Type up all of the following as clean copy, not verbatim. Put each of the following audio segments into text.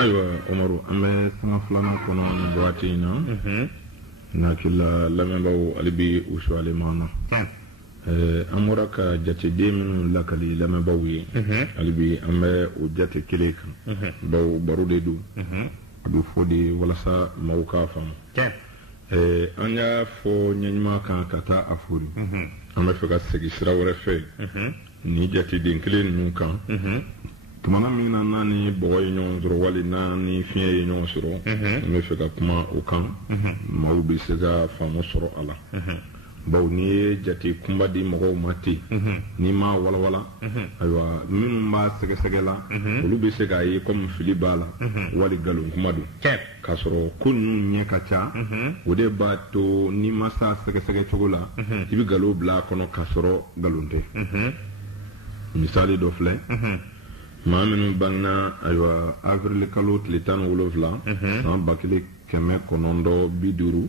Ayiwa Umaru an bɛ sanga filanan kɔnɔ nin waati in na n'akila lamɛnbaaw hali bi u suwalen m'an na an bɔra ka jateden minnu lakali lamɛnbaaw ye hali bi an bɛ o jate kelen kan bawo baro de don a bɛ fɔ de walasa maaw k'a faamu an y'a fɔ ɲɛɲuman kan ka taa a fori an bɛ fɛ ka segin sira wɛrɛ fɛ ni jateden kelen ninnu kan tumana min na n'a ni bɔgɔ ye ɲɔgɔn sɔrɔ wali n'a ni fiɲɛ ye ɲɔgɔn sɔrɔ an bɛ fɛ ka kuma o kan maaw bɛ se ka faamu sɔrɔ a la bawo n'i ye jate kunba di mɔgɔw ma ten n'i ma walawala ayiwa minnu b'a sɛgɛsɛgɛ la olu bɛ se k'a ye komi fili b'a la wali nkalon kuma don k'a sɔrɔ ko ninnu ɲɛ ka ca o de b'a to n'i ma s'a sɛgɛsɛgɛ cogo la i bɛ nkalon bila a kɔnɔ k'a sɔrɔ nkalon tɛ misali dɔ filɛ maa minnu bangena ayiwa avril kalo tile 17 san 1950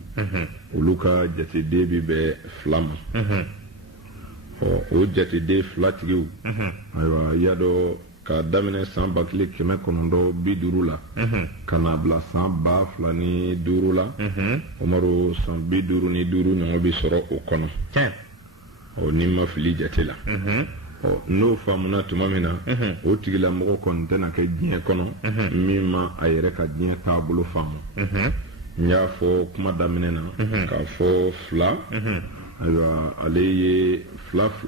olu ka jateden bi bɛn 2 ma o jateden 2 tigiw ayiwa i y'a dɔn ka daminɛ san 1950 la ka na bila san 2005 la Umaru san 55 ɲɔgɔn bi sɔrɔ o kɔnɔ ni ma fili jate la n'o faamuna tuma min na o tigilamɔgɔ kɔni tɛna kɛ diɲɛ kɔnɔ min ma a yɛrɛ ka diɲɛ taabolo faamu n y'a fɔ kuma daminɛ na k'a fɔ 2 ayiwa ale ye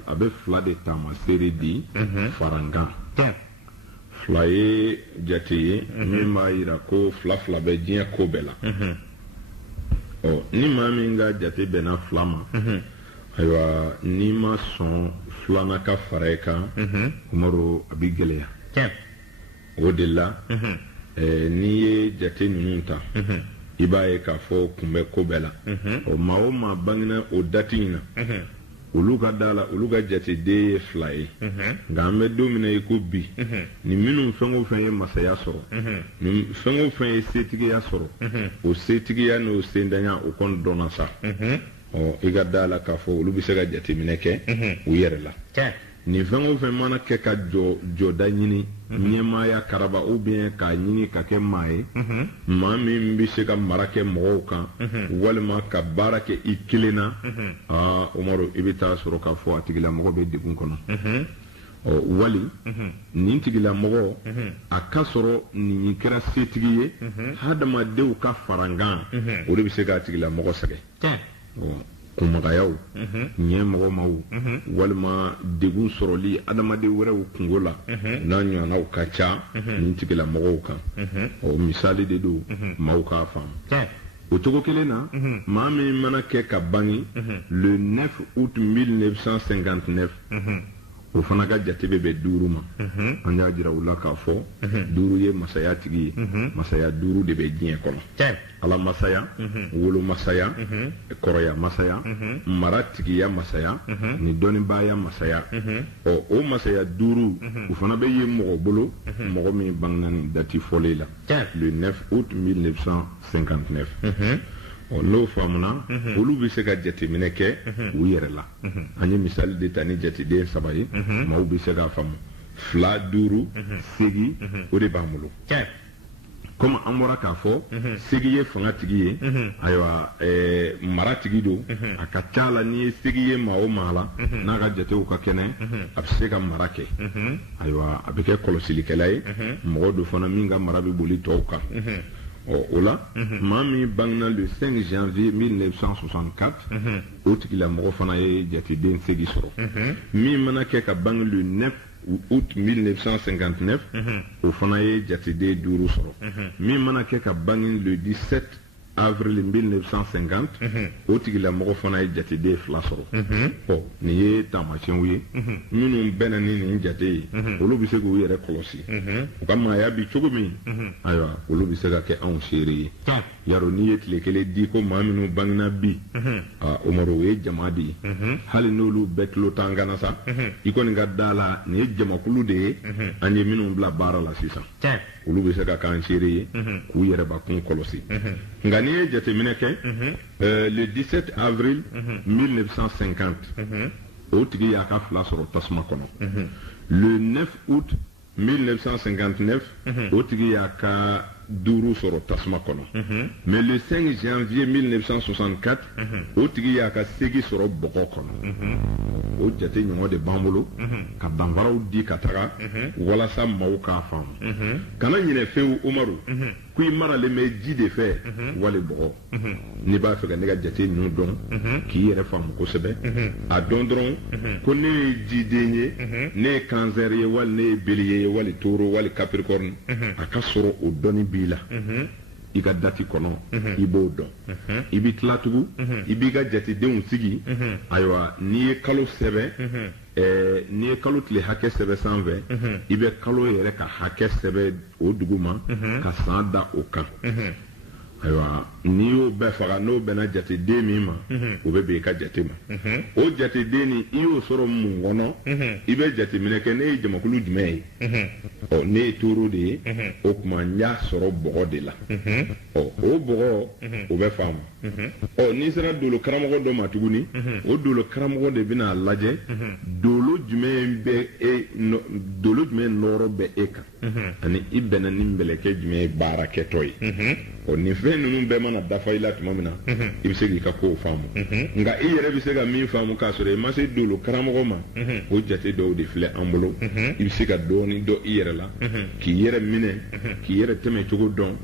a bɛ 2 de taamasere di farankan 2 ye jate ye min b'a yira ko 2 bɛ diɲɛ ko bɛɛ la ni maa min ka jate bɛnna 2 ma ayiwa n'i ma sɔn 2 ka fara i kan Umaru a bɛ gɛlɛya o de la n'i ye jate ninnu ta i b'a ye k'a fɔ kunbɛ ko bɛɛ la maa o maa bangena o dati in na olu ka da la olu ka jateden ye 2 ye nka an bɛ don min na i ko bi ni minnu fɛn o fɛn ye masaya sɔrɔ ni fɛn o fɛn ye setigiya sɔrɔ o setigiya n'o sendanya o kɔni dɔnna sa i ka da la k'a fɔ olu bɛ se ka jateminɛ kɛ u yɛrɛ la nin fɛn o fɛn mana kɛ ka jɔda ɲini ɲɛmaaya karaba ou bien k'a ɲini ka kɛ maa ye maa min bɛ se ka mara kɛ mɔgɔw kan walima ka baara kɛ i kelen na Umaru i bɛ taa sɔrɔ k'a fɔ a tigilamɔgɔ bɛ degun kɔnɔ wali nin tigilamɔgɔ a ka sɔrɔ nin kɛra setigi ye hadamadenw ka farankan o de bɛ se k'a tigilamɔgɔ sɛgɛn kumagayaw ɲɛmɔgɔ maw walima degun sɔrɔli adamaden wɛrɛw kungo la n'a ɲɔgɔnnaw ka ca nin tigilamɔgɔw kan misali de don maaw k'a faamu o cogo kelen na maa min mana kɛ ka bange le 9 août 1959 o fana ka jate bɛ bɛn 5 ma an y'a jira u la k'a fɔ 5 ye masaya tigi ye masaya 5 de bɛ diɲɛ kɔnɔ ala masaya wolo masaya kɔrɔya masaya mara tigiya masaya ni dɔnnibaaya masaya o masaya 5 u fana bɛ ye mɔgɔ bolo mɔgɔ min bangena nin dati fɔlen la le 9 août 1959 n'o faamuna olu bɛ se ka jateminɛ kɛ u yɛrɛ la an ye misali de ta ni jateden 3 ye maaw bɛ se k'a faamu 2 5 8 o de b'an bolo komi an bɔra k'a fɔ segi ye fanga tigi ye ayiwa mara tigi don a ka ca la n'i ye segi ye maa o maa la n'a ka jatew ka kɛnɛ a bɛ se ka mara kɛ ayiwa a bɛ kɛ kɔlɔsilikɛla ye mɔgɔ do fana min ka mara bɛ boli tɔw kan o la maa min bangena le 5 janvier 1964 o tigilamɔgɔ fana ye jateden 8 sɔrɔ min mana kɛ ka bange le 9 août 1959 o fana ye jateden 5 sɔrɔ min mana kɛ ka bange le 17 avril 1950 o tigilamɔgɔ fana ye jateden 2 sɔrɔ nin ye taamasiyɛnw ye minnu bɛnna ni nin jate ye olu bɛ se k'u yɛrɛ kɔlɔsi u ka maaya bi cogo min ayiwa olu bɛ se ka kɛ anw seere ye yarɔ n'i ye tile kelen di ko maa minnu bangena bi Umaru o ye jama de ye hali n'olu bɛɛ kilo tan gana sa i kɔni ka da la nin ye jamakulu de ye an ye minnu bila baara la sisan olu bɛ se ka k'an seere ye k'u yɛrɛbakun kɔlɔsi nka n'i ye jateminɛ kɛ le 17 avril 1950 o tigi y'a ka 2 sɔrɔ tasuma kɔnɔ le 9 août 1959 o tigi y'a ka duuru sɔrɔ tasuma kɔnɔ mais le 5 janvier 1964 o tigi y'a ka segi sɔrɔ bɔgɔ kɔnɔ o jate ɲɔgɔn de b'an bolo ka banfaraw di ka taga walasa maaw k'a faamu kana ɲinɛ fewu Umaru ko i maralen bɛ ji de fɛ wali bɔgɔ n'i b'a fɛ ka ne ka jate ninnu dɔn k'i yɛrɛ faamu kosɛbɛ a dɔn dɔrɔn ko ne ye jiden ye ne ye cancer ye wali ne ye bélier ye wali taureau wali capricorne a ka sɔrɔ o dɔnni b'i la i ka dati kɔnɔ i b'o dɔn i b'i tila tugun i b'i ka jatedenw sigi ayiwa n'i ye kalo sɛbɛn n'i ye kalo tile hakɛ sɛbɛn sanfɛ i bɛ kalo yɛrɛ ka hakɛ sɛbɛn o dugu ma ka san da o kan ayiwa n'i y'o bɛɛ faga n'o bɛnna jateden min ma o bɛ bɛn i ka jate ma o jateden nin i y'o sɔrɔ mun kɔnɔ i bɛ jateminɛ kɛ ne ye jamakulu jumɛn ye ne ye toro de ye o tuma n y'a sɔrɔ bɔgɔ de la o bɔgɔ o bɛ faamu n'i sera dolo karamɔgɔ dɔ ma tuguni o dolo karamɔgɔ de bɛna lajɛ dolo jumɛn nɔrɔ bɛ e kan ani i bɛnna ni mɛlɛkɛ jumɛn ye baarakɛtɔ ye nin fɛn ninnu bɛɛ mana dafa i la tuma min na i bɛ se k'i ka kow faamu nka i yɛrɛ bɛ se ka min faamu k'a sɔrɔ i ma se dolo karamɔgɔ ma o jate dɔw de filɛ an bolo i bɛ se ka dɔɔnin dɔn i yɛrɛ la k'i yɛrɛ minɛ k'i yɛrɛ tɛmɛ cogo dɔn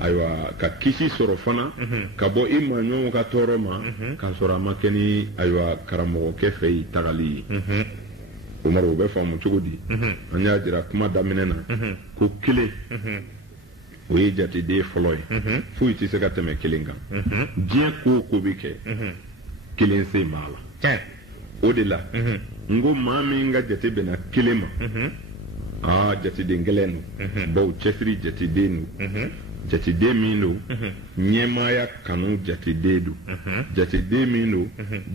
ayiwa ka kisi sɔrɔ fana ka bɔ i maaɲɔgɔnw ka tɔɔrɔ ma k'a sɔrɔ a ma kɛ ni ayiwa karamɔgɔkɛ fɛ yen tagali ye Umaru o bɛ faamu cogo di an y'a jira kuma daminɛ na ko kelen o ye jateden fɔlɔ ye foyi tɛ se ka tɛmɛ kelen kan diɲɛ ko o ko bɛ kɛ kelen sen b'a la o de la n ko maa min ka jate bɛnna kelen ma jateden gɛlɛn don bawo cɛsiri jateden don jateden min don ɲɛmaaya kanu jateden don jateden min don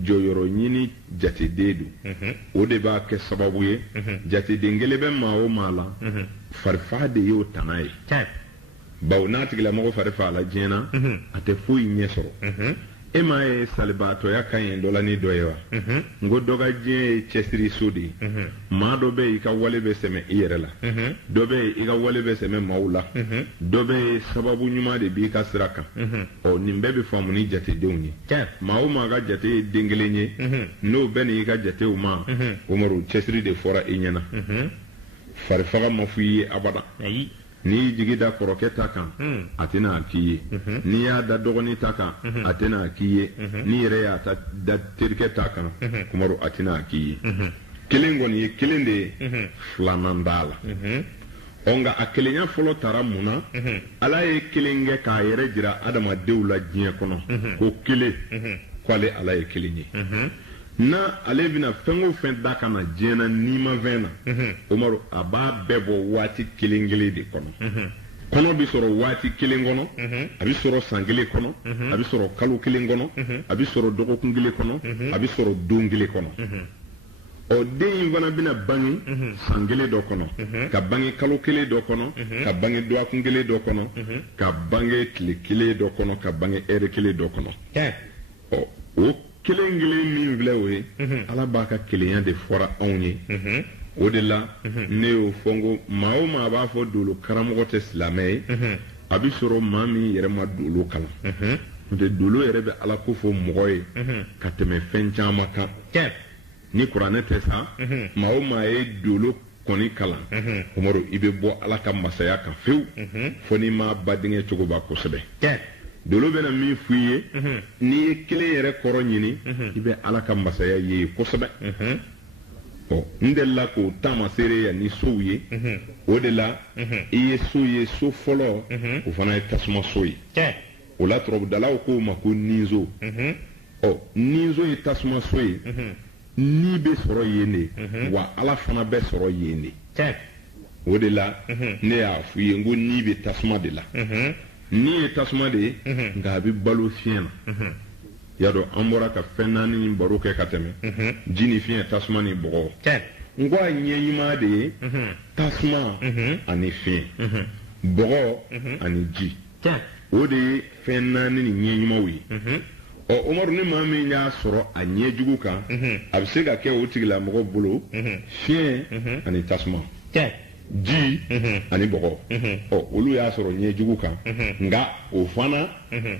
jɔyɔrɔ ɲini jateden don o de b'a kɛ sababu ye jateden kelen bɛ maa o maa la farifa de y'o tana ye bawo n'a tigilamɔgɔ fari faga la diɲɛ na a tɛ foyi ɲɛ sɔrɔ e m'a ye salibaatɔya ka ɲi dɔ la ni dɔ ye wa n ko dɔ ka diɲɛ ye cɛsiri so de ye maa dɔ bɛ yen i ka wale bɛ sɛmɛ i yɛrɛ la dɔ bɛ yen i ka wale bɛ sɛmɛ maaw la dɔ bɛ yen sababu ɲuman de b'i ka sira kan nin bɛɛ bɛ faamu ni jatedenw ye maa o maa ka jate ye den kelen ye n'o bɛ n'i ka jatew ma Umaru cɛsiri de fɔra i ɲɛna farifaga ma fɔ i ye abada n'i y'i jigi da kɔrɔkɛ ta kan a tɛna a k'i ye n'i y'a da dɔgɔnin ta kan a tɛna a k'i ye n'i yɛrɛ y'a da terikɛ ta kan Umaru a tɛna a k'i ye kelen kɔni ye kelen de ye filanan b'a la nka a kelenya fɔlɔ taara mun na Ala ye kelen kɛ k'a yɛrɛ jira adamadenw la diɲɛ kɔnɔ ko kelen k'ale Ala ye kelen ye na ale bɛna fɛn o fɛn da ka na diɲɛ na n'i ma fɛn na Umaru a b'a bɛɛ bɔ waati kelen kelen de kɔnɔ kɔnɔ bɛ sɔrɔ waati kelen kɔnɔ a bɛ sɔrɔ san kelen kɔnɔ a bɛ sɔrɔ kalo kelen kɔnɔ a bɛ sɔrɔ dɔgɔkun kelen kɔnɔ a bɛ sɔrɔ don kelen kɔnɔ den in fana bɛna bange san kelen dɔ kɔnɔ ka bange kalo kelen dɔ kɔnɔ ka bange dɔgɔkun kelen dɔ kɔnɔ ka bange tile kelen dɔ kɔnɔ ka bange ɛri kelen dɔ kɔnɔ o kelen kelen min filɛ o ye Ala b'a ka kelenya de fɔra anw ye o de la ne y'o fɔ n ko maa o maa b'a fɔ dolo karamɔgɔ tɛ silamɛ ye a bɛ sɔrɔ maa min yɛrɛ ma dolo kalan n'o tɛ dolo yɛrɛ bɛ Ala ko fɔ mɔgɔ ye ka tɛmɛ fɛn caman kan ni kuranɛ tɛ sa maa o maa ye dolo kɔni kalan Umaru i bɛ bɔ Ala ka masaya kan fewu fo n'i ma ba denkɛ cogoba kosɛbɛ dolo bɛna min f'i ye n'i ye kelen yɛrɛ kɔrɔ ɲini i bɛ Ala ka masaya ye kosɛbɛ n delila k'o taamaseere yan ni sow ye o de la i ye so ye so fɔlɔ o fana ye tasuma so ye o la turabudalaw k'o ma ko ninzo ninzo ye tasuma so ye ni bɛ sɔrɔ yen de wa Ala fana bɛ sɔrɔ yen de o de la ne y'a f'i ye n ko ni bɛ tasuma de la ni ye tasuma de ye nka a bɛ balo fiɲɛ na y'a dɔn an bɔra ka fɛn naani ni baro kɛ ka tɛmɛ ji ni fiɲɛ tasuma ni bɔgɔ n ko a ɲɛ ɲuman de ye tasuma ani fiɲɛ bɔgɔ ani ji o de ye fɛn naani ni ɲɛ ɲumanw ye Umaru ni maa min y'a sɔrɔ a ɲɛ jugu kan a bɛ se ka kɛ o tigilamɔgɔ bolo fiɲɛ ani tasuma ji ani bɔgɔ olu y'a sɔrɔ ɲɛjugu kan nka o fana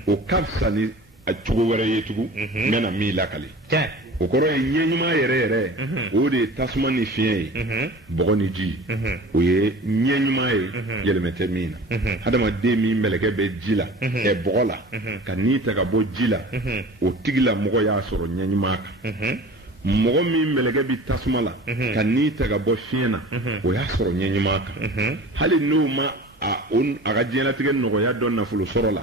o ka fisa ni a cogo wɛrɛ ye tugun n bɛna min lakali o kɔrɔ ye ɲɛ ɲuman yɛrɛ yɛrɛ o de ye tasuma ni fiɲɛ ye bɔgɔ ni ji o ye ɲɛ ɲuman ye yɛlɛmɛ tɛ min na hadamaden min mɛlɛkɛ bɛ ji la bɔgɔ la ka n'i ta ka bɔ ji la o tigila mɔgɔ y'a sɔrɔ ɲɛ ɲuman kan mɔgɔ min mɛlɛkɛ bi tasuma la ka n'i ta ka bɔ fiɲɛ na o y'a sɔrɔ ɲɛ ɲuman kan hali n'o ma a ka diɲɛlatigɛ nɔgɔya dɔ nafolo sɔrɔ la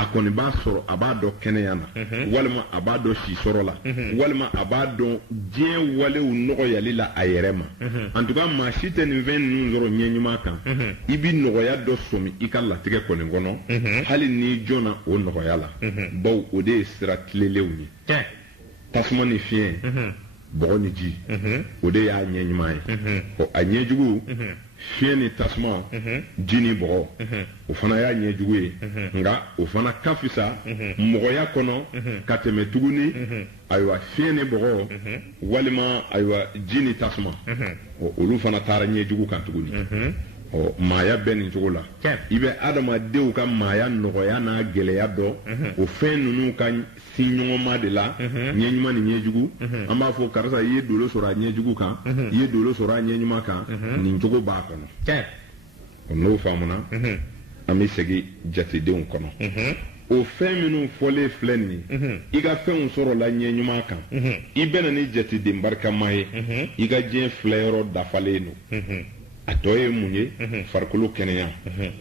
a kɔni b'a sɔrɔ a b'a dɔn kɛnɛya na walima a b'a dɔn si sɔrɔ la walima a b'a dɔn diɲɛ walew nɔgɔyali la a yɛrɛ ma en tout cas maa si tɛ nin fɛn ninnu sɔrɔ ɲɛ ɲuman kan i bi nɔgɔya dɔ sɔmi i ka latigɛ kɔni kɔnɔ hali n'i jɔnna o nɔgɔya la bawo o de ye sira tilelenw ye tasuma ni fiɲɛ bɔgɔ ni ji o de y'a ɲɛ ɲuman ye a ɲɛjugu fiɲɛ ni tasuma ji ni bɔgɔ o fana y'a ɲɛjugu ye nka o fana ka fisa mɔgɔya kɔnɔ ka tɛmɛ tuguni ayiwa fiɲɛ ni bɔgɔ walima ayiwa ji ni tasuma olu fana taara ɲɛjugu kan tuguni maaya bɛ nin cogo la i bɛ adamadenw ka maaya nɔgɔya n'a gɛlɛya dɔn o fɛn ninnu ka sin ɲɔgɔnma de la ɲɛ ɲuman ni ɲɛjugu an b'a fɔ karisa i ye dolo sɔrɔ a ɲɛjugu kan i ye dolo sɔrɔ a ɲɛ ɲuman kan nin cogo b'a kɔnɔ n'o faamuna an bɛ segin jatedenw kɔnɔ o fɛn minnu fɔlen filɛ nin ye i ka fɛnw sɔrɔla ɲɛ ɲuman kan i bɛna ni jateden barikama ye i ka diɲɛ filɛyɔrɔ dafalen don a tɔ ye mun ye farikolo kɛnɛya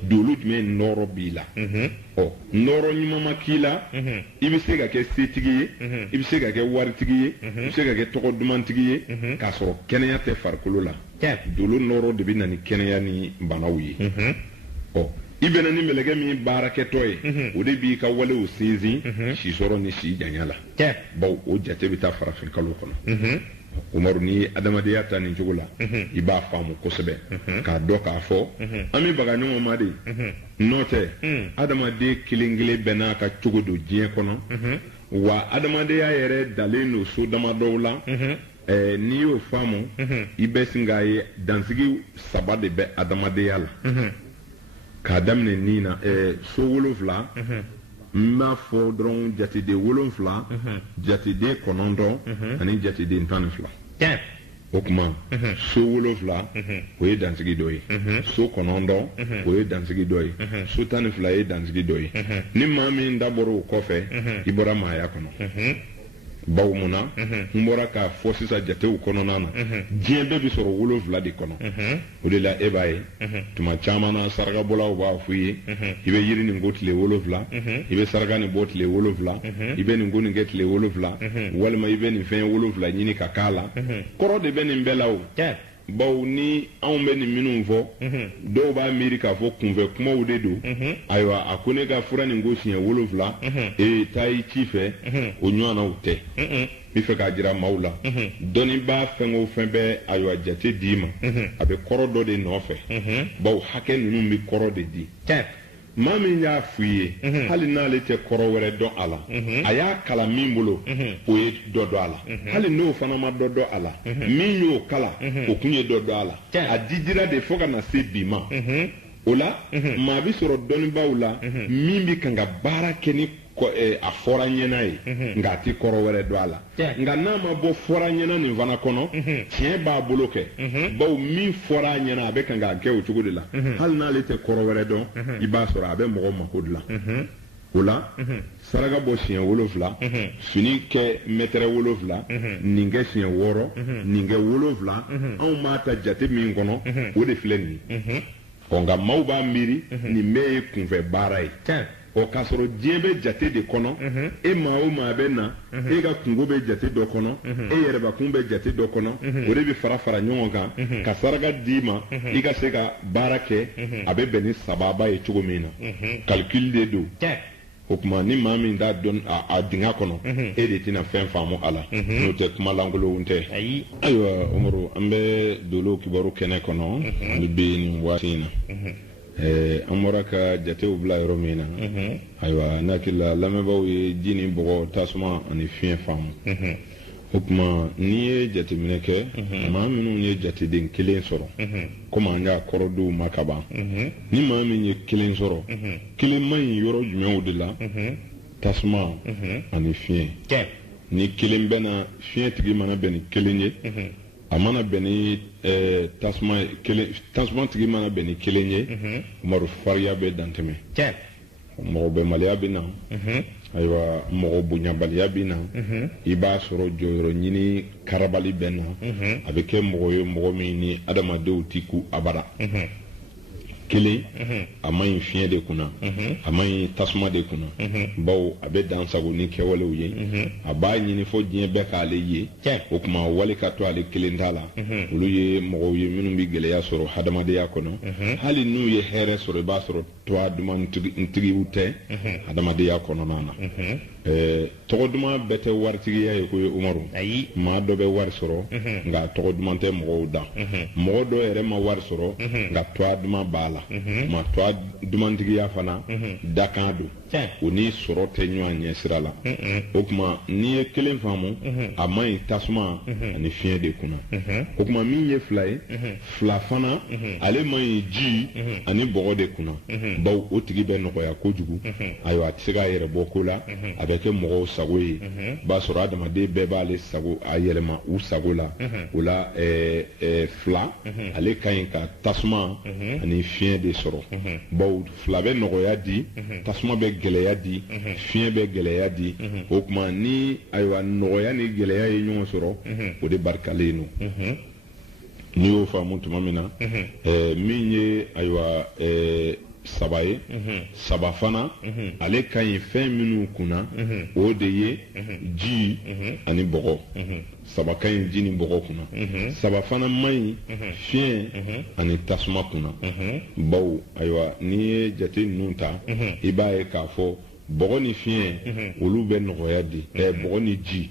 dolu jumɛn nɔrɔ b'i la nɔrɔ ɲuman ma k'i la i bɛ se ka kɛ setigi ye i bɛ se ka kɛ waritigi ye i bɛ se ka kɛ tɔgɔ dumantigi ye k'a sɔrɔ kɛnɛya tɛ farikolo la dolu nɔrɔ de bɛ na ni kɛnɛya ni banaw ye i bɛna ni mɛlɛkɛ min baarakɛtɔ ye o de b'i ka walew sinsin si sɔrɔ ni si janya la bawo o jate bɛ taa farafin kalo kɔnɔ Umaru ni adamadenya ta nin cogo la i b'a faamu kosɛbɛ k'a dɔn k'a fɔ an bɛ baga ɲɔgɔn ma de n'o tɛ adamaden kelen kelen bɛɛ n'a ka cogo don diɲɛ kɔnɔ wa adamadenya yɛrɛ dalen don so damadɔw la n'i y'o faamu i bɛ sin k'a ye dansigi saba de bɛ adamadenya la k'a daminɛ nin na so 7 n b'a fɔ dɔrɔn jateden 7 jateden 9 ani jateden 12 o tuma so 7 o ye dansigi dɔ ye so 9 o ye dansigi dɔ ye so 12 ye dansigi dɔ ye ni maa min da bɔra o kɔfɛ i bɔra maaya kɔnɔ bawo mun na n bɔra k'a fɔ sisan jatew kɔnɔna na diɲɛ bɛɛ bɛ sɔrɔ 7 de kɔnɔ o de la e b'a ye tuma caman na sarakabɔlaw b'a fɔ i ye i bɛ yiri nin ko tile 7 i bɛ saraka nin bɔ tile 7 i bɛ nin ko nin kɛ tile 7 walima i bɛ nin fɛn 7 ɲini ka k'a la kɔrɔ de bɛ nin bɛɛ la o bawo ni anw bɛ nin minnu fɔ dɔw b'a miiri k'a fɔ kunfɛ kumaw de don ayiwa a ko ne ka fura nin ko siɲɛ 7 taa i ci fɛ o ɲɔgɔnnaw tɛ n fɛ k'a jira maaw la dɔnnibaa fɛn o fɛn bɛ ayiwa jate d'i ma a bɛ kɔrɔ dɔ de nɔfɛ bawo hakɛ ninnu bɛ kɔrɔ de di maa min y'a f'i ye hali n'ale tɛ kɔrɔ wɛrɛ dɔn a la a y'a kalan min bolo o ye dɔ dɔn a la hali n'o fana ma dɔ dɔn a la min y'o kalan o kun ye dɔ dɔn a la a didira de fo ka na se bi ma o la maa bi sɔrɔ dɔnnibaaw la min bi kan ka baara kɛ ni a fɔra ɲɛna ye nka a ti kɔrɔ wɛrɛ dɔn a la nka n'a ma bɔ fɔra ɲɛna nin fana kɔnɔ tiɲɛ b'a bolo kɛ bawo min fɔra a ɲɛna a bɛ kan k'a kɛ o cogo de la hali n'ale tɛ kɔrɔ wɛrɛ dɔn i b'a sɔrɔ a bɛ mɔgɔ mako dilan o la saraka bɔ siɲɛ 7 fini kɛ mɛtɛrɛ 7 nin kɛ siɲɛ 6 nin kɛ 7 anw b'a ta jate min kɔnɔ o de filɛ nin ye nka maaw b'a miiri nin bɛɛ ye kunfɛ baara ye k'a sɔrɔ diɲɛ bɛ jate de kɔnɔ e maa o maa bɛ na e ka kungo bɛ jate dɔ kɔnɔ e yɛrɛbakun bɛ jate dɔ kɔnɔ o de bɛ fara fara ɲɔgɔn kan ka saraka d'i ma i ka se ka baara kɛ a bɛ bɛn ni sababa ye cogo min na calcul de don o tuma ni maa min t'a dɔn a dingɛ kɔnɔ e de tɛna fɛn faamu a la n'o tɛ kuma lankolonw tɛ ayiwa Umaru an bɛ dolo kibaru kɛnɛ kɔnɔ hali bi nin waati in na an bɔra ka jatew bila yɔrɔ min na ayiwa n'a hakili la lamɛnbaaw ye ji ni bɔgɔ tasuma ani fiɲɛ faamu o tuma n'i ye jateminɛ kɛ maa minnu ye jateden kelen sɔrɔ komi an y'a kɔrɔ diw ma ka ban ni maa min ye kelen sɔrɔ kelen man ɲi yɔrɔ jumɛnw de la tasuma ani fiɲɛ ni kelen bɛna fiɲɛtigi mana bɛn ni kelen ye a mana bɛn ni tasuma tigi mana bɛn ni kelen ye umaru fariya bɛ dantɛmɛ mɔgɔ bɛnbaliya bɛ na ayiwa mɔgɔ bonyabaliya bɛ na i b'a sɔrɔ jɔyɔrɔ ɲini karabali bɛ na a bɛ kɛ mɔgɔ ye mɔgɔ min ni adamadenw tɛ ku abada kelen a man ɲi fiɲɛ de kunna a man ɲi tasuma de kunna bawo a bɛ dansago ni kɛwalew ye a b'a ɲini fo diɲɛ bɛɛ k'ale ye o tuma wali ka to ale kelen t'a la olu ye mɔgɔw ye minnu bɛ gɛlɛya sɔrɔ hadamadenya kɔnɔ hali n'u ye hɛrɛ sɔrɔ i b'a sɔrɔ tɔgɔ duman tigiw tɛ hadamadenya kɔnɔna na tɔgɔ duman bɛɛ tɛ waritigiya ye ko ye umaru maa dɔ bɛ wari sɔrɔ nka tɔgɔ duman tɛ mɔgɔw da mɔgɔ dɔ yɛrɛ ma wari sɔrɔ nka tɔgɔ duman b'a la ma tɔgɔ dumantigiya fana dakan don o ni sɔrɔ tɛ ɲɔgɔn ɲɛ sira la o tuma n'i ye kelen faamu a man ɲi tasuma ani fiɲɛ de kunna o tuma min ye fila ye fila fana ale man ɲi ji ani bɔgɔ de kunna bawo o tigi bɛ nɔgɔya kojugu ayiwa a tɛ se k'a yɛrɛ bɔ ko la a bɛ kɛ mɔgɔw sago ye b'a sɔrɔ adamaden bɛɛ b'ale sago a yɛlɛma u sago la o la fila ale ka ɲi ka tasuma ani fiɲɛ de sɔrɔ bawo fila bɛ nɔgɔya di tasuma bɛ gɛlɛya di fiɲɛ bɛ gɛlɛya di o tuma ni ayiwa nɔgɔya ni gɛlɛya ye ɲɔgɔn sɔrɔ o de barikalen don n'i y'o faamu tuma min na min ye ayiwa saba ye saba fana ale ka ɲi fɛn minnu kunna o de ye ji ani bɔgɔ saba ka ɲi ji ni bɔgɔ kunna saba fana man ɲi fiɲɛ ani tasuma kunna bawo ayiwa n'i ye jate ninnu ta i b'a ye k'a fɔ bɔgɔ ni fiɲɛ olu bɛ nɔgɔya di bɔgɔ ni ji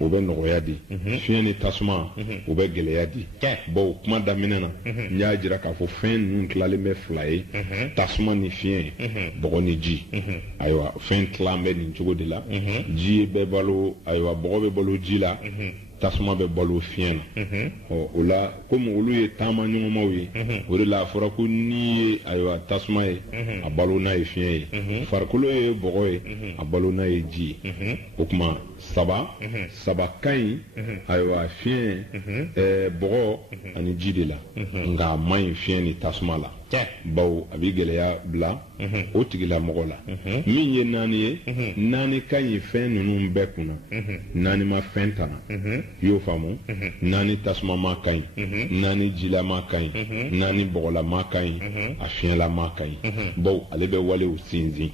o bɛ nɔgɔya di fiɲɛ ni tasuma o bɛ gɛlɛya di bawo kuma daminɛ na n y'a jira k'a fɔ fɛn ninnu tilalen bɛ fila ye tasuma ni fiɲɛ bɔgɔ ni ji ayiwa fɛn tilan bɛ nin cogo de la ji bɛ balo ayiwa bɔgɔ bɛ balo ji la tasuma bɛ balo fiɲɛ na o la komi olu ye taama ɲɔgɔnmaw ye o de la a fɔra ko n'i ye ayiwa tasuma ye a balo n'a ye fiɲɛ ye farikolo ye bɔgɔ ye a balo n'a ye ji ye o tuma saba ka ɲi ayiwa fiɲɛ bɔgɔ ani ji de la nka a man ɲi fiɲɛ ni tasuma la bawo a bɛ gɛlɛya bila o tigilamɔgɔ la min ye naani ye naani ka ɲi fɛn ninnu bɛɛ kunna naani ma fɛn tana i y'o faamu naani tasumama ka ɲi naani jilama ka ɲi naani bɔgɔlama ka ɲi a fiɲɛlama ka ɲi bawo ale bɛ walew sinsin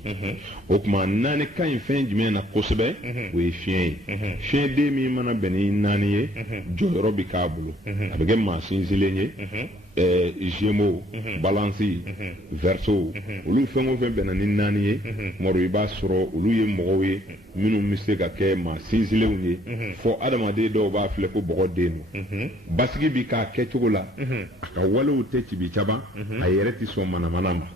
o tuma naani ka ɲi fɛn jumɛn na kosɛbɛ o ye fiɲɛ ye fiɲɛden min mana bɛn ni naani ye jɔyɔrɔ bɛ k'a bolo a bɛ kɛ maa sinsinlen ye Gémeaux, Balance, Verseau, olu fɛn o fɛn bɛnna ni naani ye mɔrɔ i b'a sɔrɔ olu ye mɔgɔw ye minnu bɛ se ka kɛ maa sinsinlenw ye fɔ adamaden dɔw b'a filɛ ko bɔgɔ den don basigi bi k'a kɛcogo la a ka walew tɛ cibi caban a yɛrɛ tɛ sɔn manamana ma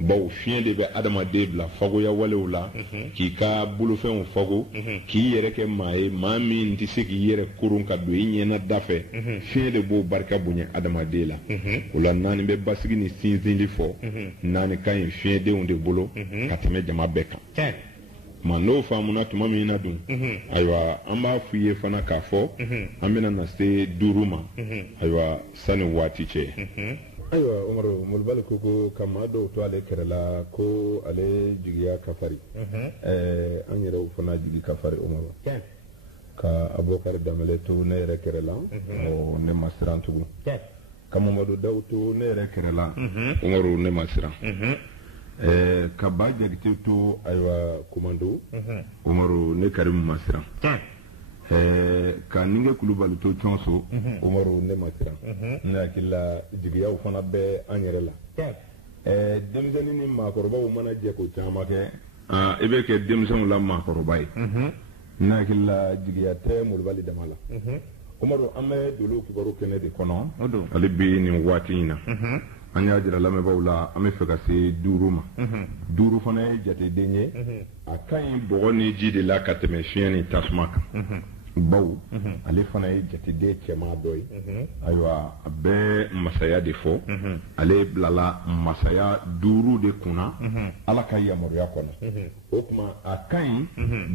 bawo fiɲɛ de bɛ adamaden bila fagoya walew la k'i ka bolofɛnw fago k'i yɛrɛ kɛ maa ye maa min tɛ se k'i yɛrɛ koron ka don i ɲɛna da fɛ fiɲɛ de b'o barika bonya adamaden la o la naani bɛ basigi ni sinsinli fɔ naani ka ɲi fiɲɛdenw de bolo ka tɛmɛ jama bɛɛ kan ma n'o faamuna tuma min na dun ayiwa an b'a f'i ye fana k'a fɔ an bɛna na se 5 ma ayiwa sani waati cɛ ayiwa Umaru Molibali ko ka maa dɔw to ale kɛrɛ la ko ale jigiya ka farin an yɛrɛw fana jigi ka farin Umaru ka Abubakar Danbɛlɛ to ne yɛrɛ kɛrɛ la ne ma siran tugun ka Mamadu Dawu to ne yɛrɛ kɛrɛ la Umaru ne ma siran ka Ba Jakite to ayiwa Komando Umaru ne Karimu ma siran ka Ninge Kulubali to Cɔnso Umaru ne ma siran ne hakili la jigiyaw fana bɛ an yɛrɛ la denmisɛnnin ni maakɔrɔbaw mana jɛ ko caman kɛ i bɛ kɛ denmisɛnw la maakɔrɔba ye ne hakili la jigiya tɛ Molibali dama la Umaru an bɛ dolo kibaru kɛnɛ de kɔnɔ ale bi nin waati in na an y'a jira lamɛnbaaw la an bɛ fɛ ka se 5 ma 5 fana ye jateden ye a ka ɲi bɔgɔ ni ji de la ka tɛmɛ fiɲɛ ni tasuma kan baw ale fana ye jateden cɛman dɔ ye ayiwa a bɛ masaya de fɔ ale bilala masaya 5 de kunna ala ka yamaruya kɔnɔ o tuma a ka ɲi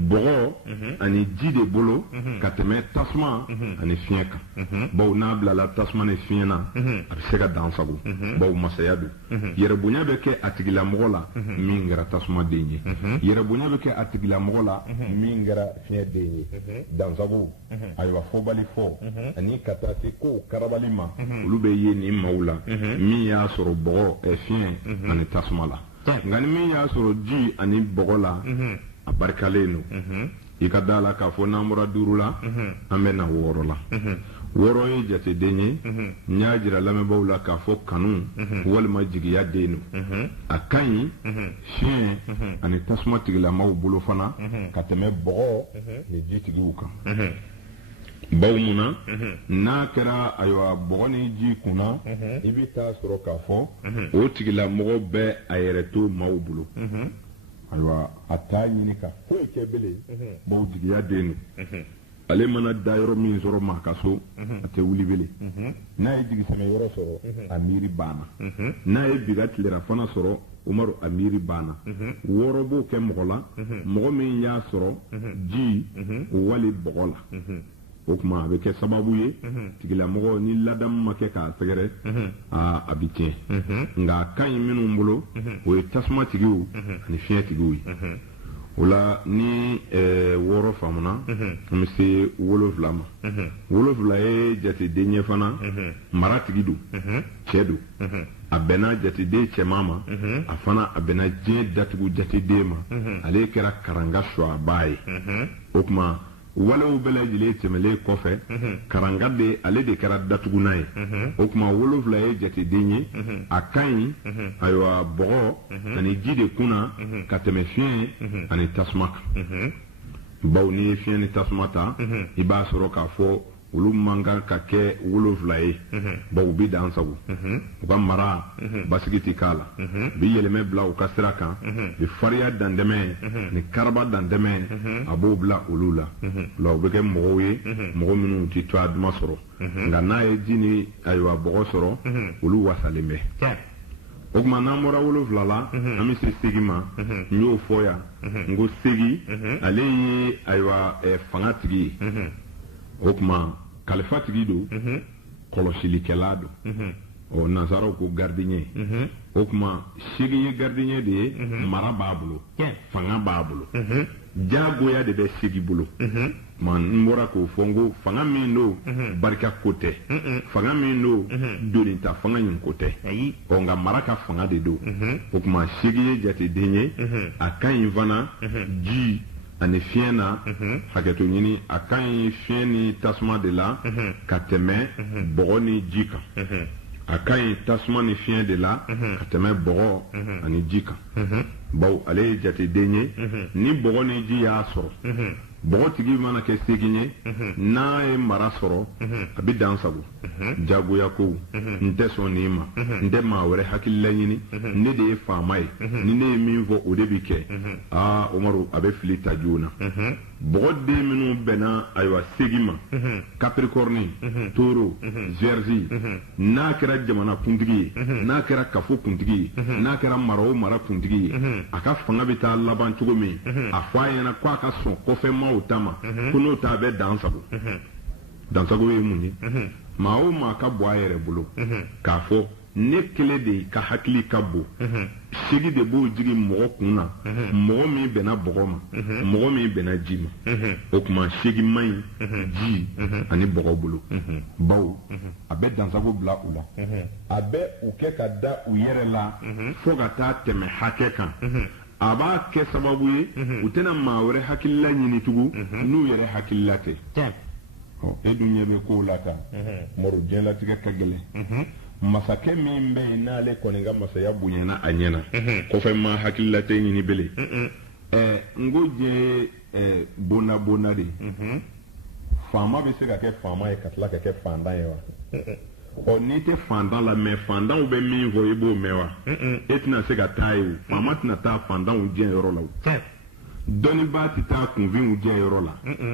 bɔgɔ ani ji de bolo ka tɛmɛ tasuma ani fiɲɛ kan baw n'a bilala tasuma ni fiɲɛ na a bɛ se ka dansago baw masaya don yɛrɛbonya bɛ kɛ a tigilamɔgɔ la min kɛra tasuma den ye yɛrɛbonya bɛ kɛ a tigilamɔgɔ la min kɛra fiɲɛ den ye dansago ayiwa fɔbali fɔ ani ka taa se ko karabali ma olu bɛ ye nin maaw la min y'a sɔrɔ bɔgɔ fiɲɛ ani tasuma la nka ni min y'a sɔrɔ ji ani bɔgɔ la a barikalen don i ka da la k'a fɔ n'an bɔra 5 la an bɛ na 6 la 6 ye jateden ye n y'a jira lamɛnbaaw la k'a fɔ kanu walima jigiya den don a ka ɲi fiɲɛ ani tasuma tigilamaw bolo fana ka tɛmɛ bɔgɔ ni jitigiw kan baw mun na n'a kɛra ayiwa bɔgɔ ni ji kunna i bɛ taa sɔrɔ k'a fɔ o tigilamɔgɔ bɛ a yɛrɛ to maaw bolo ayiwa a t'a ɲini ka foyi kɛ bilen baw jigiya den don ale mana da yɔrɔ min sɔrɔ maa ka so a tɛ wuli bilen n'a ye jigisɛmɛ yɔrɔ sɔrɔ a miiri banna n'a ye biga tilera fana sɔrɔ umaru a miiri banna 6 b'o kɛ mɔgɔ la mɔgɔ min y'a sɔrɔ ji wali bɔgɔ la o tuma a bɛ kɛ sababu ye tigilamɔgɔ ni ladamu ma kɛ k'a sɛgɛrɛ a bɛ tiɲɛ nka a ka ɲi minnu bolo o ye tasuma tigiw ani fiɲɛ tigiw ye o la ni 6 faamuna an bɛ se 7 ma 7 ye jateden ye fana mara tigi don cɛ don a bɛnna jateden cɛman ma a fana a bɛnna diɲɛ datugu jateden ma ale kɛra karanga suwaba ye o tuma walew bɛɛ lajɛlen tɛmɛlen kɔfɛ karanga de ale de kɛra datugunan ye o tuma 7 ye jateden ye a ka ɲi ayiwa bɔgɔ ani ji de kunna ka tɛmɛ fiɲɛ ani tasuma kan bawo n'i ye fiɲɛ ni tasuma ta i b'a sɔrɔ k'a fɔ olu man kan ka kɛ 7 ye bawo u bɛ dan sago u ka mara basigi tɛ k'a la u bɛ yɛlɛmɛ bila u ka sira kan u bɛ fariya dantɛmɛ ni karaba dantɛmɛ a b'o bila olu la o bɛ kɛ mɔgɔw ye mɔgɔ minnu tɛ to a duma sɔrɔ nka n'a ye ji ni ayiwa bɔgɔ sɔrɔ olu wasalen bɛ o tuma n'an bɔra 7 la an bɛ se 8 ma n y'o fɔ yan n ko 8 ale ye ayiwa fanga tigi ye o tuma kalifa tigi don kɔlɔsilikɛla don nansaraw ko gardien o tuma 8 ye gardien de ye mara b'a bolo fanga b'a bolo jagoya de bɛ 8 bolo tuma n bɔra k'o fɔ n ko fanga min don barika ko tɛ fanga min don donita fanga in ko tɛ nka mara ka fanga de don o tuma 8 ye jateden ye a ka ɲi fana ji ani fiɲɛ na hakɛto ɲini a ka ɲi fiɲɛ ni tasuma de la ka tɛmɛ bɔgɔ ni ji kan a ka ɲi tasuma ni fiɲɛ de la ka tɛmɛ bɔgɔ ani ji kan bawo ale ye jateden ye ni bɔgɔ ni ji y'a sɔrɔ bɔgɔtigi mana kɛ 8 ye n'a ye mara sɔrɔ a bɛ dan sago jagoya ko n tɛ sɔn nin ma n tɛ maa wɛrɛ hakilila ɲini ne de ye faama ye ni ne ye min fɔ o de bɛ kɛ umaru a bɛ fili ta joona bɔgɔden minnu bɛnna ayiwa 8 ma capricorne taureau vierge n'a kɛra jamana kuntigi ye n'a kɛra kafo kuntigi ye n'a kɛra mara o mara kuntigi ye a ka fanga bɛ taa laban cogo min a fɔ a ɲɛna k'a ka sɔn kɔfɛmaaw ta ma ko n'o ta bɛ dansago dansago ye mun ye maa o maa ka bɔ a yɛrɛ bolo k'a fɔ ne kelen de ka hakili ka bon 8 de b'o jigi mɔgɔ kun na mɔgɔ min bɛnna bɔgɔ ma mɔgɔ min bɛnna ji ma o tuma 8 man ɲi ji ani bɔgɔ bolo bawo a bɛ dansago bila u la a bɛ u kɛ ka da u yɛrɛ la fo ka taa tɛmɛ hakɛ kan a b'a kɛ sababu ye u tɛna maa wɛrɛ hakilila ɲini tugun n'u yɛrɛ hakilila tɛ e dun ɲɛ bɛ kow la tan mɔrɔ diɲɛlatigɛ ka gɛlɛn masakɛ min bɛ yen n'ale kɔni ka masaya bonyana a ɲɛna kɔfɛ maa hakilila tɛ ɲini bilen n ko diɲɛ bonda de faama bɛ se ka kɛ faama ye ka tila ka kɛ fantan ye wa n'i tɛ fantan la mɛ fantanw bɛ min fɔ i b'o mɛn wa e tɛna se ka taa ye o faama tɛna taa fantanw diɲɛ yɔrɔ la o dɔnni b'a ti taa kunfinw jɛ yɔrɔ la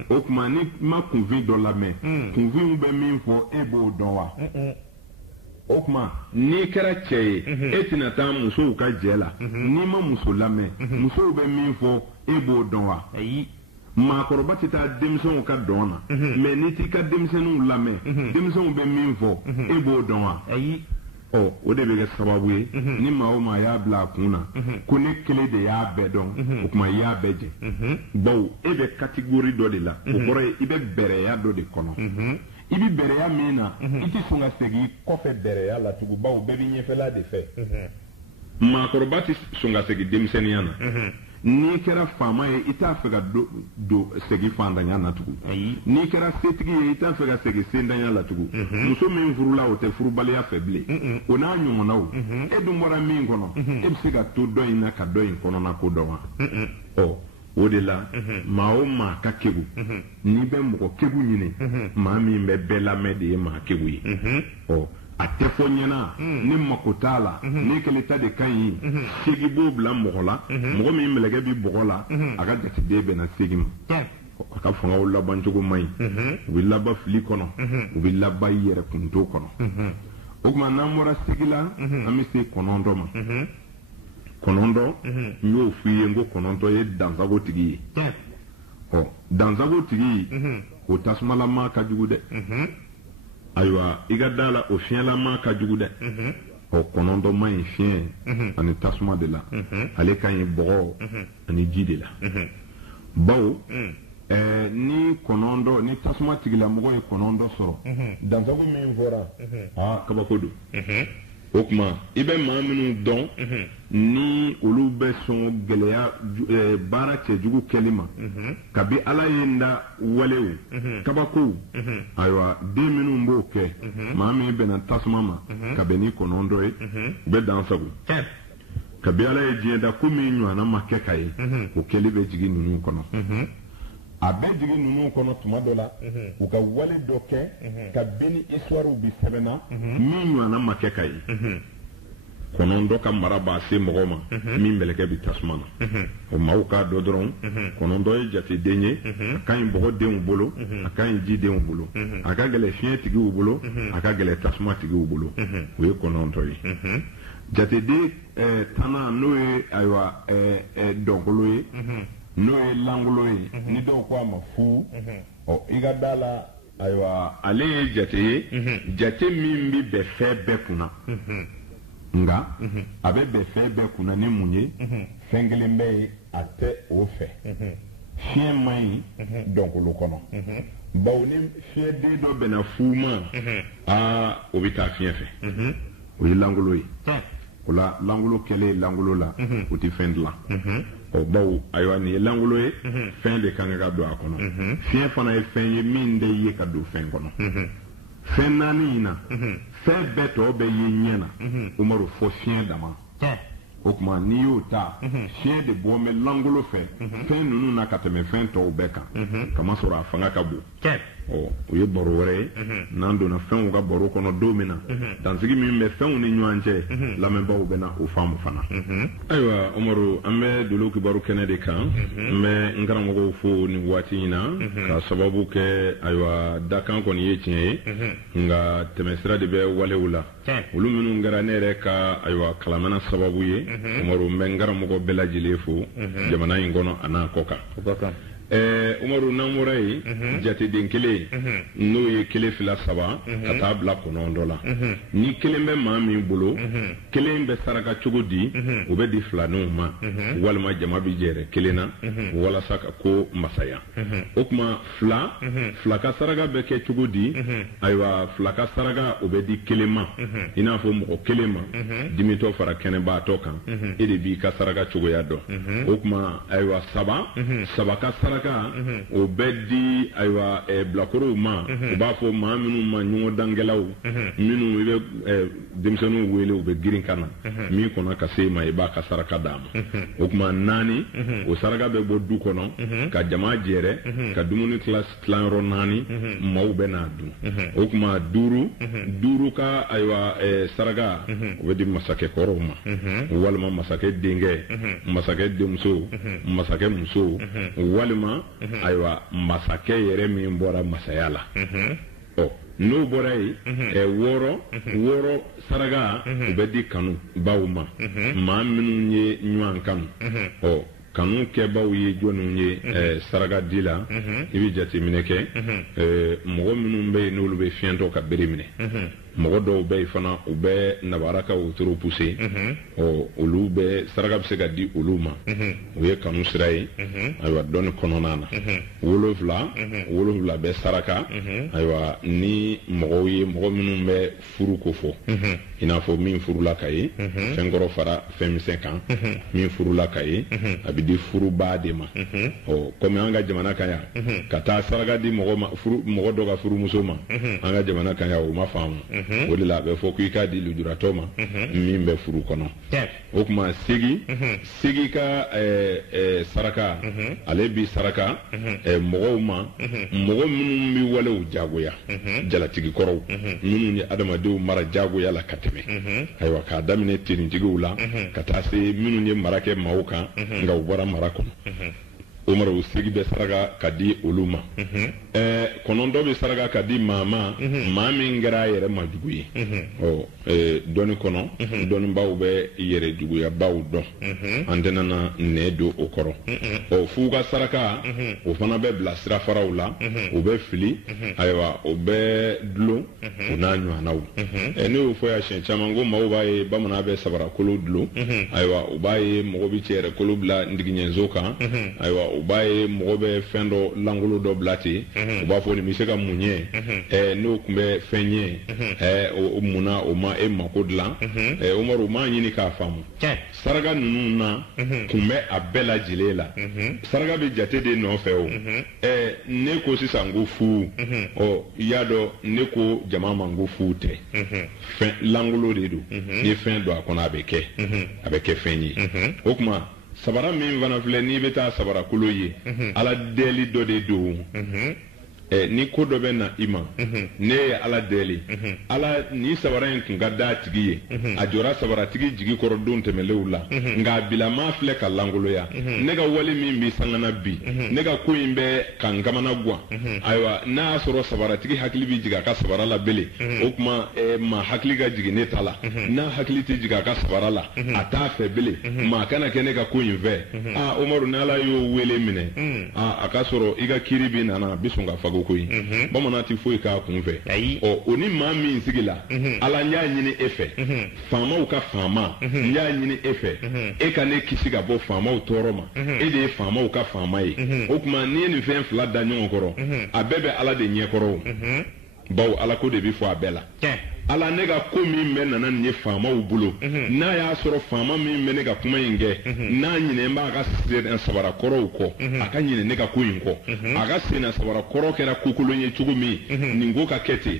o tuma ni ma kunfin dɔ lamɛn kunfinw bɛ min fɔ e b'o dɔn wa o tuma n'i kɛra cɛ ye e tɛna taa musow ka jɛ la n'i ma muso lamɛn musow bɛ min fɔ e b'o dɔn wa maakɔrɔba tɛ taa denmisɛnw ka dɔn na mɛ n'i t'i ka denmisɛnninw lamɛn denmisɛnw bɛ min fɔ e b'o dɔn wa o de bɛ kɛ sababu ye ni maa o maa y'a bila a kun na ko ne kelen de y'a bɛɛ dɔn o tuma i y'a bɛɛ jɛ bawo e bɛ catégorie dɔ de la o kɔrɔ ye i bɛ bɛrɛya dɔ de kɔnɔ i bɛ bɛrɛya min na i tɛ sɔn ka segin kɔfɛ bɛrɛya la tugun bawo bɛɛ bɛ ɲɛfɛla de fɛ maakɔrɔba tɛ sɔn ka segin denmisɛnninya na n'i kɛra faama ye i t'a fɛ ka segin fantanya na tugun n'i kɛra setigi ye i t'a fɛ ka segin sentanya la tugun muso min furula o tɛ furubaliya fɛ bilen o n'a ɲɔgɔnnaw e dun bɔra min kɔnɔ e bɛ se ka to dɔ in na ka dɔ in kɔnɔna ko dɔn wa o de la maa o maa ka kegu n'i bɛ mɔgɔ kegu ɲini maa min bɛ bɛɛ lamɛn de ye maa kegu ye a tɛ fɔ ɲɛna ni mako t'a la ne kelen ta de ka ɲi segi b'o bila mɔgɔ la mɔgɔ min mɛlɛkɛ bi bɔgɔ la a ka jatiden bɛnna segi ma a ka fangaw laban cogo man ɲi u bɛ laban fili kɔnɔ u bɛ laban yɛrɛ kunto kɔnɔ o tuma n'an bɔra segi la an bɛ se kɔnɔntɔn ma kɔnɔntɔn n y'o f'i ye n ko kɔnɔntɔn ye dansago tigi ye dansago tigi o tasumalama ka jugu dɛ ayiwa i ka da la o fiɲɛlama ka jugu dɛ kɔnɔntɔn ma ɲi fiɲɛ ani tasuma de la ale ka ɲi bɔgɔ ani ji de la bawo ni kɔnɔntɔn ni tasuma tigilamɔgɔ ye kɔnɔntɔn sɔrɔ dansago min fɔra kabako don o tuma i bɛ maa minnu dɔn ni olu bɛ sɔn gɛlɛya baara cɛjugu kɛli ma kabi ala ye n da walew kabakow ayiwa den minnu b'o kɛ maa min bɛnna tasuma ma ka bɛn ni kɔnɔntɔn ye u bɛ dansago kabi ala ye diɲɛ da ko min ɲɔgɔnna ma kɛ ka ye o kɛli bɛ jigin ninnu kɔnɔ a bɛ jigin ninnu kɔnɔ tuma dɔ la u ka wale dɔ kɛ ka bɛn ni histoire bi sɛbɛnna min ɲɔgɔnna ma kɛ ka ye kɔnɔntɔn ka mara b'a se mɔgɔ ma min mɛlɛkɛ bi tasuma na o maaw k'a dɔ dɔrɔn kɔnɔntɔn ye jateden ye a ka ɲi bɔgɔdenw bolo a ka ɲi jidenw bolo a ka gɛlɛ fiɲɛtigiw bolo a ka gɛlɛ tasumatigiw bolo o ye kɔnɔntɔn ye jateden tanna n'o ye ayiwa dɔnkolo ye n'o ye langolo ye ni dɔw ko a ma fu i ka da la ayiwa ale ye jate ye jate min bi bɛn fɛn bɛɛ kunna nga a bɛ bɛn fɛn bɛɛ kunna ni mun ye fɛn kelen bɛ ye a tɛ o fɛ fiɲɛ man ɲi dɔnkolo kɔnɔ bawo ni fiɲɛden dɔ bɛnna fu ma o bɛ taa fiɲɛ fɛ o ye langolo ye o la langolo kɛlen langolo la o tɛ fɛn dilan bawo ayiwa nin ye langolo ye fɛn de kan ka don a kɔnɔ fiɲɛ fana ye fɛn ye min de ye ka don fɛn kɔnɔ fɛn naani in na fɛn bɛɛ tɔ bɛ ye ɲɛ na umaru fɔ fiɲɛ dama o tuma n'i y'o ta fiɲɛ de bɔ mɛ langolo fɛ fɛn ninnu na ka tɛmɛ fɛn tɔw bɛɛ kan kamasɔrɔ a fanga ka bon o ye baro wɛrɛ ye n'an donna fɛnw ka baro kɔnɔ don min na dansigi min bɛ fɛnw ni ɲɔgɔn cɛ lamɛnbaaw bɛ na o faamu fana ayiwa umaru an bɛ dolo kibaru kɛnɛ de kan n bɛ n karamɔgɔw fo nin waati in na ka sababu kɛ ayiwa dakan kɔni ye tiɲɛ ye nka tɛmɛsira de bɛ walew la olu minnu kɛra ne yɛrɛ ka ayiwa kalamana sababu ye umaru n bɛ n karamɔgɔ bɛɛ lajɛlen fo jamana in kɔnɔ a n'a kɔ kan umaru n'an bɔra yen jateden kelen n'o ye kelen fila saba ka taa bila kɔnɔntɔn la ni kelen bɛ maa min bolo kelen bɛ saraka cogo di o bɛ di filaninw ma walima jama bi jɛrɛ kelen na walasa ka ko masaya o tuma fila ka saraka bɛ kɛ cogo di ayiwa fila ka saraka o bɛ di kelen ma i n'a fɔ mɔgɔ kelen ma dimitɔ fara kɛnɛbaatɔ kan e de b'i ka saraka cogoya dɔn o tuma ayiwa saba ka saraka saraka o bɛɛ di ayiwa bilakorow ma u b'a fɔ maa minnu ma ɲɔgɔn dangɛlaw minnu i bɛ denmisɛnninw wele u bɛ girin ka na min kɔnɔ ka se ma i b'a ka saraka d'a ma o tuma 4 o saraka bɛ bɔ du kɔnɔ ka jama jɛrɛ ka dumuni tilayɔrɔ 4 maaw bɛ n'a dun o tuma 5 ka ayiwa saraka o bɛ di masakɛ kɔrɔw ma walima masakɛ denkɛ masakɛ denmuso masakɛ muso walima ayiwa masakɛ yɛrɛ min bɔra masaya la n'o bɔra yen 6 saraka u bɛ di kanu baw ma maa minnu ye ɲɔgɔn kanu kanu kɛbaw ye jɔnniw ye saraka di la i bɛ jateminɛ kɛ mɔgɔ minnu bɛ yen n'olu bɛ fiɲɛtɔ ka bere minɛ mɔgɔ dɔw bɛ yen fana u bɛ nabara ka wotoro poussé olu bɛ saraka bɛ se ka di olu ma o ye kanu sira ye ayiwa dɔnni kɔnɔna na 7 bɛ saraka ayiwa ni mɔgɔw ye mɔgɔ minnu bɛ furu ko fɔ i n'a fɔ min furula ka ye fɛn kɔrɔ fara fɛn misɛn kan min furula ka ye a bɛ di furubaa de ma komi an ka jamana kan yan ka taa saraka di mɔgɔ dɔ ka furumuso ma an ka jamana kan yan o ma faamu o de la a bɛ fɔ k'i k'a di lujuratɔ ma min bɛ furu kɔnɔ o tuma segi ka saraka ale bi saraka mɔgɔw ma mɔgɔ minnu bɛ walew jagoya jalatigi kɔrɔw minnu ye adamadenw mara jagoya la ka tɛmɛ ayiwa k'a daminɛ tenitigiw la ka taa se minnu ye mara kɛ maaw kan nka u bɔra mara kɔnɔ o mara o segi bɛ saraka ka di olu ma 9 bɛ saraka ka di maa min kɛra a yɛrɛ ma jugu ye dɔnni kɔnɔ dɔnnibaw bɛ yɛrɛ juguyabaw dɔn an tɛna na nɛ don o kɔrɔ f'u ka saraka o fana bɛ bila sirafaraw la o bɛ fili ayiwa o bɛ dulon o n'a ɲɔgɔnnaw ne y'o fɔ yan siɲɛ caman ko maaw b'a ye bamanan bɛ sabarakolo dulon ayiwa o b'a ye mɔgɔ bɛ cɛ yɛrɛ kolo bila ndigiɲɛnso kan ayiwa u b'a ye mɔgɔ bɛ fɛn dɔ langolo dɔ bila ten u b'a fɔ nin bɛ se ka mun ye n'o tun bɛ fɛn ye o munna o ma e mako dilan Umaru m'a ɲini k'a faamu saraka ninnu na kun bɛ a bɛɛ lajɛlen la saraka bɛ jate de nɔfɛ o ne ko sisan ko fu i y'a dɔn ne ko jama ma ko fu tɛ fɛn langolo de don n'i ye fɛn don a kɔnɔ a bɛ kɛ fɛn ye o tuma sabara min fana filɛ n'i bɛ taa sabarakolo ye ala deli dɔ de don ni ko dɔ bɛ na i ma ne ye ala deli ala ni sabara in tun ka da tigi ye a jɔra sabaratigi jigi kɔrɔ don tɛmɛlenw la nka a bilama filɛ ka langoloya ne ka wale min bi sangana bi ne ka ko in bɛ ka n kamana guwan ayiwa n'a y'a sɔrɔ sabaratigi hakili bɛ jigin a ka sabara la bele o tuma maa hakili ka jigin ne ta la n'a hakili tɛ jigin a ka sabara la a t'a fɛ bele maa kana kɛ ne ka ko in fɛ Umaru ni ala y'o wele minɛ a ka sɔrɔ i ka kiiri bi nana a bɛ sɔn ka fago ko ye bamanan ti foyi k'a kun fɛ o ni maa min sigi la ala n y'a ɲini e fɛ faamaw ka faama n y'a ɲini e fɛ e ka ne kisi ka bɔ faamaw tɔɔrɔ ma e de ye faamaw ka faama ye o tuma n'i ye nin fɛn 2 da ɲɔgɔn kɔrɔ a bɛɛ bɛ ala de ɲɛkɔrɔ bawo ala ko de bɛ fɔ a bɛɛ la ala ne ka ko min bɛ nana nin ye faamaw bolo n'a y'a sɔrɔ faama min bɛ ne ka kuma in kɛ n'a ɲinɛ b'a ka sabarakɔrɔw kɔ a ka ɲinɛ ne ka ko in kɔ a ka sen sabarakɔrɔ kɛra kokolon ye cogo min nin ko ka kɛ ten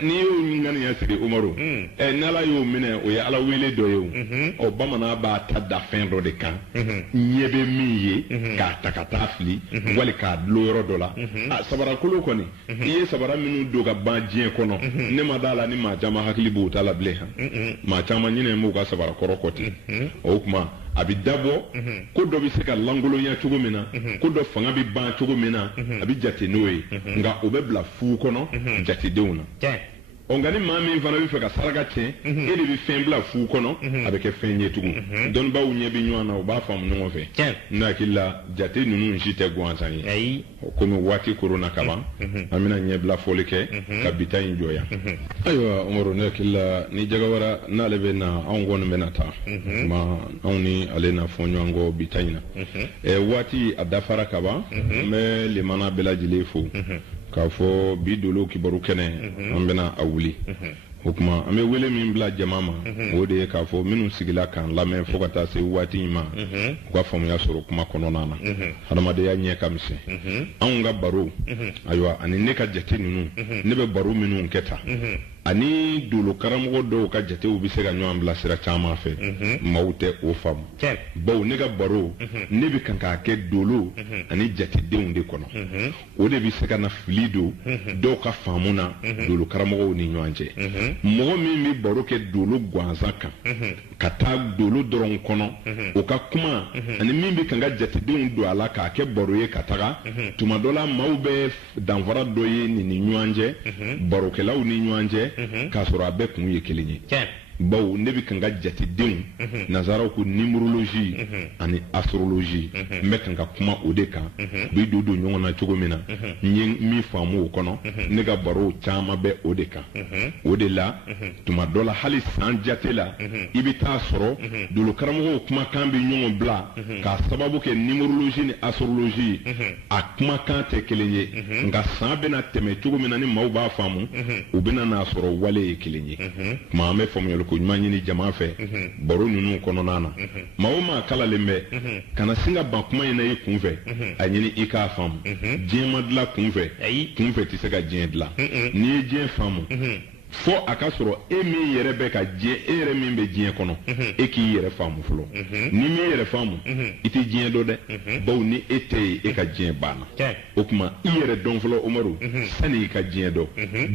n'i y'o ŋaniya sigi Umaru n'ala y'o minɛ o ye ala wele dɔ ye o bamanan b'a ta da fɛn dɔ de kan ɲɛ bɛ min ye k'a ta ka taa fili wali k'a dulon yɔrɔ dɔ la sabarakolo kɔni i ye sabara minnu don ka ban diɲɛ kɔnɔ ne ma d'a la ni maa caman hakili b'o ta la bilen maa caman ɲinɛ m'u ka sabarakɔrɔ kɔ ten o tuma a bɛ dabɔ ko dɔ bɛ se ka langolonya cogo min na ko dɔ fanga bɛ ban cogo min na a bɛ jate n'o ye nka o bɛ bila fu kɔnɔ jatedenw na nka ni maa min fana bɛ fɛ ka saraka tiɲɛ e de bɛ fɛn bila fu kɔnɔ a bɛ kɛ fɛn ye tugun dɔnnibaw ɲɛ bɛ ɲɔgɔn na u b'a faamu ɲɔgɔn fɛ ne hakili la jate ninnu si tɛ gansan ye komi waati korona ka ban an bɛna ɲɛbila fɔli kɛ ka bita in jɔya ayiwa Umaru ne hakili la ni jaga wɛrɛ n'ale bɛ na anw kɔni bɛna taa ma anw ni ale na fɔ ɲɔgɔn kɔ bita in na waati a dafara ka ban n bɛ limana bɛɛ lajɛlen fo k'a fɔ bi dolo kibaru kɛnɛ an bɛna a wuli o kuma an bɛ wele min bila jama ma o de ye k'a fɔ minnu sigila k'an lamɛn fo ka taa se waati in ma u ka faamuya sɔrɔ kuma kɔnɔna na hadamadenya ɲɛ ka misɛn anw ka baro ayiwa ani ne ka jate ninnu ne bɛ baro minnu kɛ tan ani dolo karamɔgɔ dɔw ka jatew bɛ se ka ɲɔgɔn bila sira caman fɛ maaw tɛ o faamu bawo ne ka baro ne bɛ kan k'a kɛ dolo ani jatedenw de kɔnɔ o de bɛ se ka na fili don dɔw ka faamu na dolo karamɔgɔw ni ɲɔgɔn cɛ mɔgɔ min bɛ baro kɛ dolo gansan kan ka taa dolo dɔrɔn kɔnɔ o ka kuma ani min bɛ kan ka jatedenw don a la k'a kɛ baro ye ka taga tuma dɔ la maaw bɛ danfara dɔ ye nin ni ɲɔgɔn cɛ barokɛlaw ni ɲɔgɔn cɛ k'a sɔrɔ a bɛɛ kun ye kelen ye bawo ne bɛ kan ka jatedenw nazaraw ko numérologie ani astrologie n bɛ kan ka kuma o de kan bi don ɲɔgɔn na cogo min na n ye min faamu o kɔnɔ ne ka baro caman bɛ o de kan o de la tuma dɔ la hali san jate la i bɛ taa sɔrɔ dolo karamɔgɔw kumakan bɛ ɲɔgɔn bila k'a sababu kɛ numérologie ni astrologie a kumakan tɛ kelen ye nka san bɛna tɛmɛ cogo min na ni maaw b'a faamu u bɛna n'a sɔrɔ wale ye kelen ye tuma an bɛ faamuyali ko ɲuman ɲini jama fɛ baro ninnu kɔnɔna na maa o maa kalalen bɛ kana sin ka ban kuma in na i kun fɛ a ɲini i k'a faamu diɲɛ ma dilan kun fɛ tɛ se ka diɲɛ dilan n'i ye diɲɛ faamu fo a ka sɔrɔ e min yɛrɛ bɛ ka diɲɛ e yɛrɛ min bɛ diɲɛ kɔnɔ e k'i yɛrɛ faamu fɔlɔ ni min yɛrɛ faamu i tɛ diɲɛ dɔn dɛ bawo ni e tɛ yen e ka diɲɛ banna o tuma i yɛrɛ dɔn fɔlɔ Umaru sani i ka diɲɛ dɔn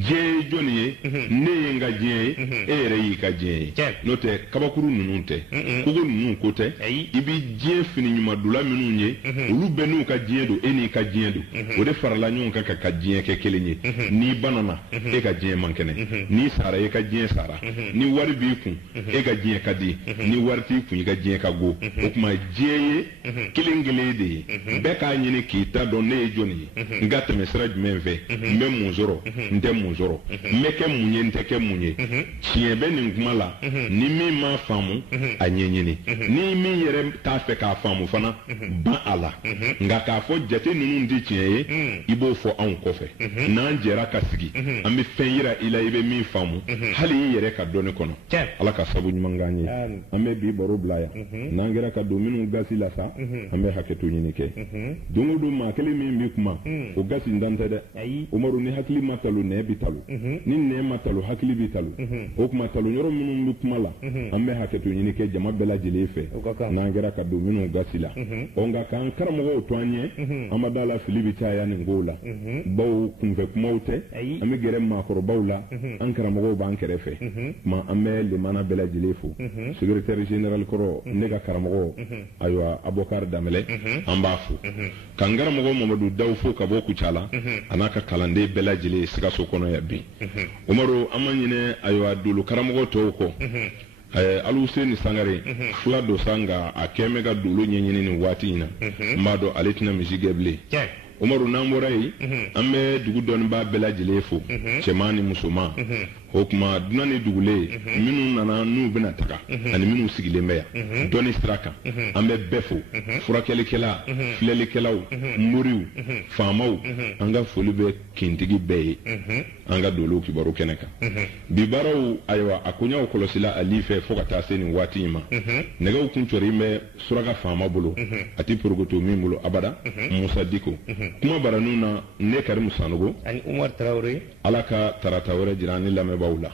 diɲɛ ye jɔnni ye ne ye n ka diɲɛ ye e yɛrɛ y'i ka diɲɛ ye n'o tɛ kabakuru ninnu tɛ kogo ninnu ko tɛ i bɛ diɲɛ fini ɲumadula minnu ye olu bɛɛ n'u ka diɲɛ don e n'i ka diɲɛ don o de farala ɲɔgɔn kan ka diɲɛ kɛ kelen ye n'i banana e ka diɲɛ man kɛnɛ ni sara e ka diɲɛ sara ni wari b'i kun e ka diɲɛ ka di ni wari t'i kun i ka diɲɛ ka go o tuma diɲɛ ye kelen kelen de ye bɛɛ k'a ɲini k'i ta dɔn ne ye jɔnni ye n ka tɛmɛ sira jumɛn fɛ n bɛ mun sɔrɔ n tɛ mun sɔrɔ n bɛ kɛ mun ye n tɛ kɛ mun ye tiɲɛ bɛ nin kuma la ni min m'a faamu a ɲɛɲini ni min yɛrɛ t'a fɛ k'a faamu fana ban a la nka k'a fɔ jate ninnu tɛ tiɲɛ ye i b'o fɔ anw kɔfɛ n'an jɛra ka sigi an bɛ fɛn yira i la i bɛ min faamu hali i yɛrɛ ka dɔnni kɔnɔ ala ka sabu ɲuman k'an ye an bɛ bi baro bila yan n'an kɛra ka don minnu gasi la sa an bɛ hakɛto ɲini kɛ don o don maa kelen min bɛ kuma o gasi dan tɛ dɛ Umaru ni hakili ma talo nɛ bi talo ni nɛ ma talo hakili bi talo o tuma talo yɔrɔ minnu bɛ kuma la an bɛ hakɛto ɲini kɛ jama bɛɛ lajɛlen fɛ n'an kɛra ka don minnu gasi la ɔ nka k'an karamɔgɔw to an ɲɛ an ma da la fili bɛ caya nin kow la bawo kunfɛ kumaw tɛ an bɛ gɛrɛ maakɔrɔbaw la an karamɔgɔw b'an kɛrɛfɛ tuma an bɛ lemana bɛɛ lajɛlen fo secrétaire général kɔrɔ ne ka karamɔgɔ ayiwa Abubakar Danbɛlɛ an b'a fo k'an karamɔgɔ Mamadu Dawu fo ka bɔ Kucala a n'a ka kalanden bɛɛ lajɛlen Sikaso kɔnɔ yan bi Umaru an ma ɲinɛ ayiwa dolo karamɔgɔ tɔw kɔ Aluseni Sangare fila dɔ sa nka a kɛn bɛ ka dolo ɲɛɲini nin waati in na n b'a dɔn ale tɛna misi gɛ bilen Umaru n'an bɔra yen an bɛ dugu dɔnnibaa bɛɛ lajɛlen fo cɛman ni musoman o tuma dunan ni dugulen minnu nana n'u bɛna taga ani minnu sigilen bɛ yan dɔnni sira kan an bɛ bɛɛ fo furakɛlikɛla filɛlikɛlaw moriw faamaw an ka foli bɛ kintigi bɛɛ ye an ka dolo kibaru kɛnɛ kan bi baaraw ayiwa a koɲaw kɔlɔsila Ali fɛ fo ka taa se nin waati in ma nɛgɛw kun cɔrilen bɛ suraka faama bolo a ti porogoto min bolo abada Musa Diko kuma baraniw na ne Karimu Sanogo ani Umar Tarawele ala ka tarata wɛrɛ jira ni lamɛnbaaw la